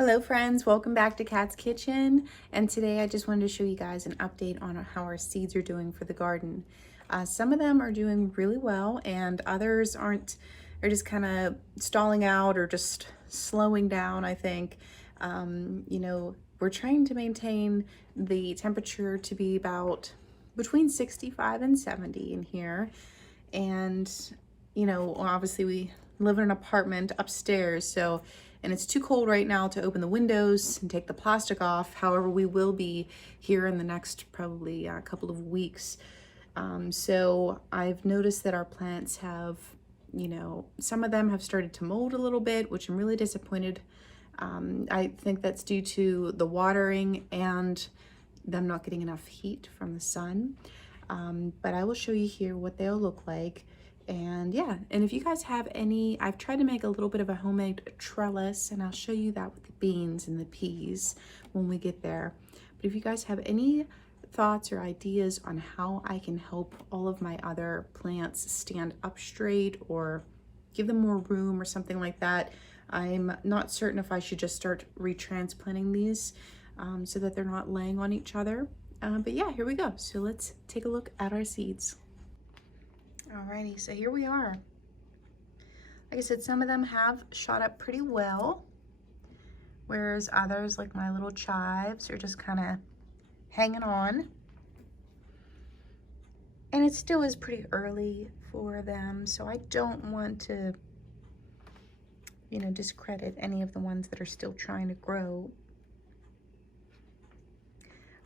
Hello friends, welcome back to Kat's Kitchen, and today I just wanted to show you guys an update on how our seeds are doing for the garden. Some of them are doing really well and others are just kind of stalling out or just slowing down, I think. We're trying to maintain the temperature to be about between 65 and 70 in here, and obviously we live in an apartment upstairs, and it's too cold right now to open the windows and take the plastic off. However, we will be here in the next probably a couple of weeks. So I've noticed that our plants have, some of them have started to mold a little bit, which I'm really disappointed. I think that's due to the watering and them not getting enough heat from the sun. But I will show you here what they'll look like. And yeah, and if you guys have any, I've tried to make a little bit of a homemade trellis, and I'll show you that with the beans and the peas when we get there. But if you guys have any thoughts or ideas on how I can help all of my other plants stand up straight or give them more room or something like that, I'm not certain if I should just start retransplanting these so that they're not laying on each other. But yeah, here we go. So let's take a look at our seeds. Alrighty, so here we are. Like I said, some of them have shot up pretty well, whereas others, like my little chives, are just kind of hanging on. And it still is pretty early for them, so I don't want to, discredit any of the ones that are still trying to grow.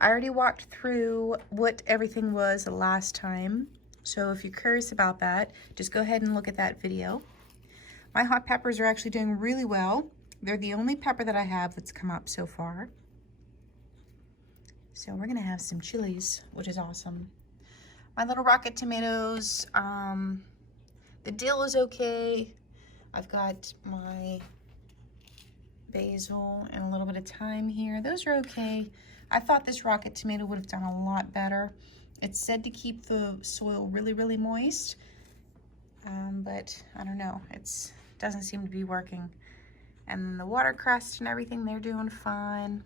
I already walked through what everything was the last time. So if you're curious about that, just go ahead and look at that video. My hot peppers are actually doing really well. They're the only pepper that I have that's come up so far. So we're gonna have some chilies, which is awesome. My little rocket tomatoes, the dill is okay. I've got my basil and a little bit of thyme here. Those are okay. I thought this rocket tomato would have done a lot better. It's said to keep the soil really, really moist, but I don't know. It doesn't seem to be working. And the watercress and everything, they're doing fine.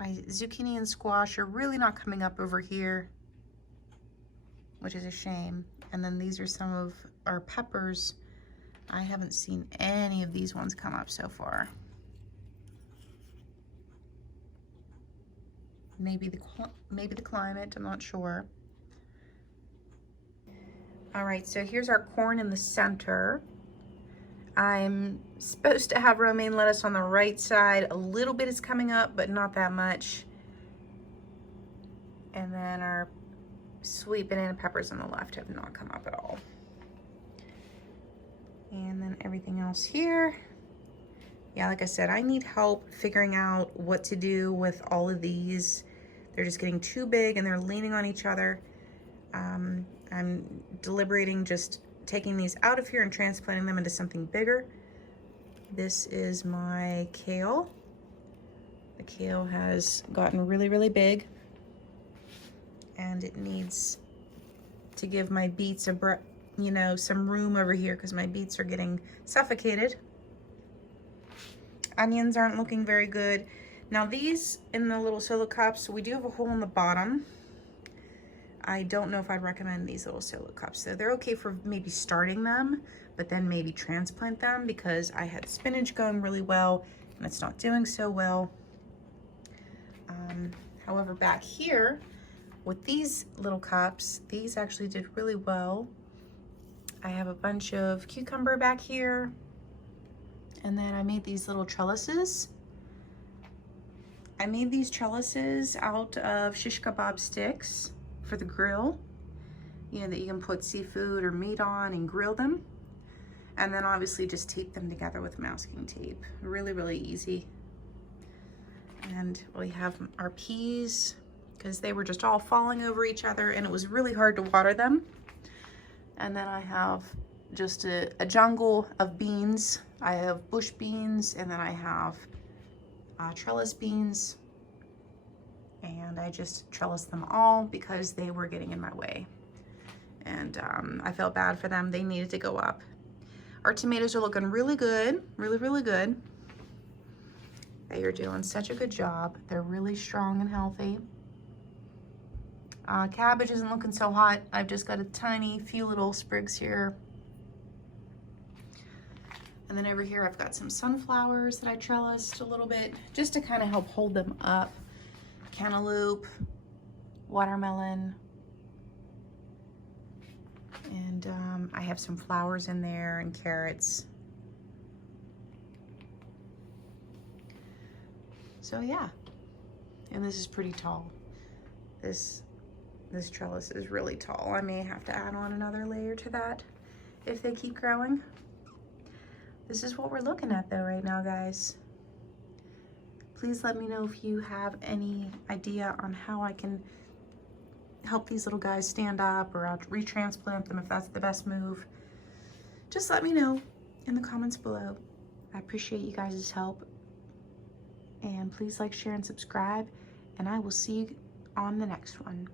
My zucchini and squash are really not coming up over here, which is a shame. And then these are some of our peppers. I haven't seen any of these ones come up so far. Maybe the climate, I'm not sure. All right, so here's our corn in the center. I'm supposed to have romaine lettuce on the right side. A little bit is coming up, but not that much. And then our sweet banana peppers on the left have not come up at all. And then everything else here. Yeah, like I said, I need help figuring out what to do with all of these. They're just getting too big and they're leaning on each other. I'm deliberating just taking these out of here and transplanting them into something bigger. This is my kale. The kale has gotten really, really big, and it needs to give my beets some room over here because my beets are getting suffocated. Onions aren't looking very good. Now these in the little solo cups, we do have a hole in the bottom. I don't know if I'd recommend these little solo cups. So they're okay for maybe starting them, but then maybe transplant them because I had spinach going really well and it's not doing so well. However, back here with these little cups, these actually did really well. I have a bunch of cucumber back here. And then I made these little trellises. I made these trellises out of shish kebab sticks for the grill, that you can put seafood or meat on and grill them. And then obviously just tape them together with masking tape. Really, really easy. And we have our peas because they were just all falling over each other and it was really hard to water them. And then I have just a jungle of beans. I have bush beans, and then I have trellis beans, and I just trellised them all because they were getting in my way. And I felt bad for them. They needed to go up. Our tomatoes are looking really good, really, really good. They are doing such a good job. They're really strong and healthy. Cabbage isn't looking so hot. I've just got a tiny few little sprigs here. And then over here I've got some sunflowers that I trellised a little bit just to kind of help hold them up. Cantaloupe, watermelon, and I have some flowers in there and carrots. So yeah, and this is pretty tall. This trellis is really tall. I may have to add on another layer to that if they keep growing. This is what we're looking at though right now, guys. Please let me know if you have any idea on how I can help these little guys stand up, or I'll retransplant them if that's the best move. Just let me know in the comments below. I appreciate you guys' help. And please like, share, and subscribe. And I will see you on the next one.